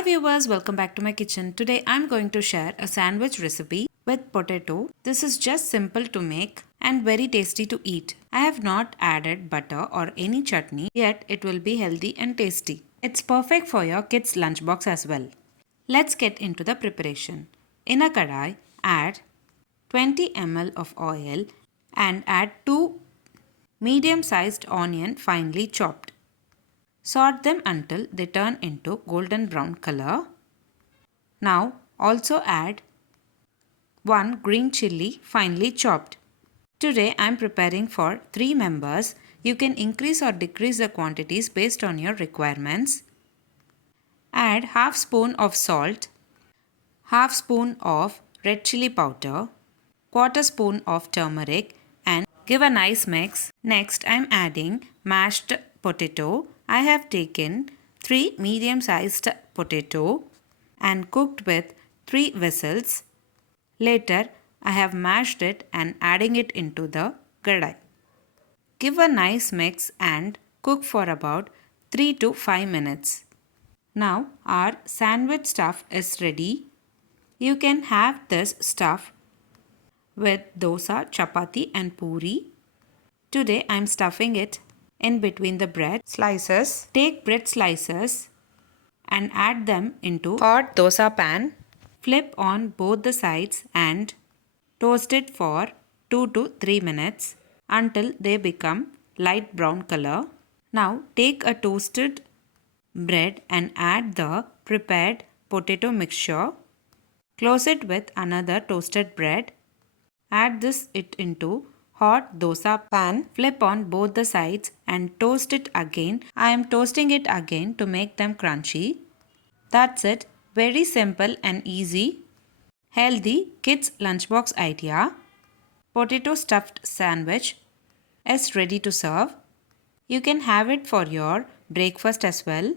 Hi viewers, welcome back to my kitchen. Today I'm going to share a sandwich recipe with potato. This is just simple to make and very tasty to eat. I have not added butter or any chutney, yet it will be healthy and tasty. It's perfect for your kids' lunchbox as well. Let's get into the preparation. In a kadai, add 20 ml of oil and add 2 medium-sized onion finely chopped. Sort them until they turn into golden brown color. Now also add 1 green chilli finely chopped. Today I am preparing for 3 members. You can increase or decrease the quantities based on your requirements. Add half spoon of salt, half spoon of red chilli powder, quarter spoon of turmeric and give a nice mix. Next I am adding mashed potato. I have taken 3 medium-sized potato and cooked with 3 whistles. Later, I have mashed it and adding it into the kadai. Give a nice mix and cook for about 3 to 5 minutes. Now our sandwich stuff is ready. You can have this stuff with dosa, chapathi and puri. Today I am stuffing it in between the bread slices. Take bread slices and add them into hot dosa pan. Flip on both the sides and toast it for 2 to 3 minutes until they become light brown color. Now take a toasted bread and add the prepared potato mixture. Close it with another toasted bread. Add it into hot dosa pan. Flip on both the sides and toast it again. I am toasting it again to make them crunchy. That's it. Very simple and easy. Healthy kids lunchbox idea. Potato stuffed sandwich is ready to serve. You can have it for your breakfast as well.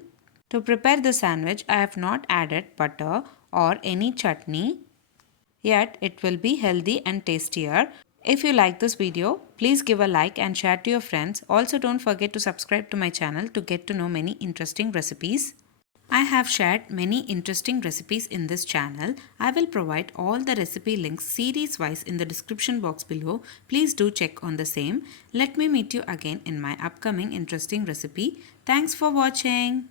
To prepare the sandwich, I have not added butter or any chutney. Yet it will be healthy and tastier. If you like this video, please give a like and share to your friends. Also don't forget to subscribe to my channel to get to know many interesting recipes. I have shared many interesting recipes in this channel. I will provide all the recipe links series wise in the description box below. Please do check on the same. Let me meet you again in my upcoming interesting recipe. Thanks for watching.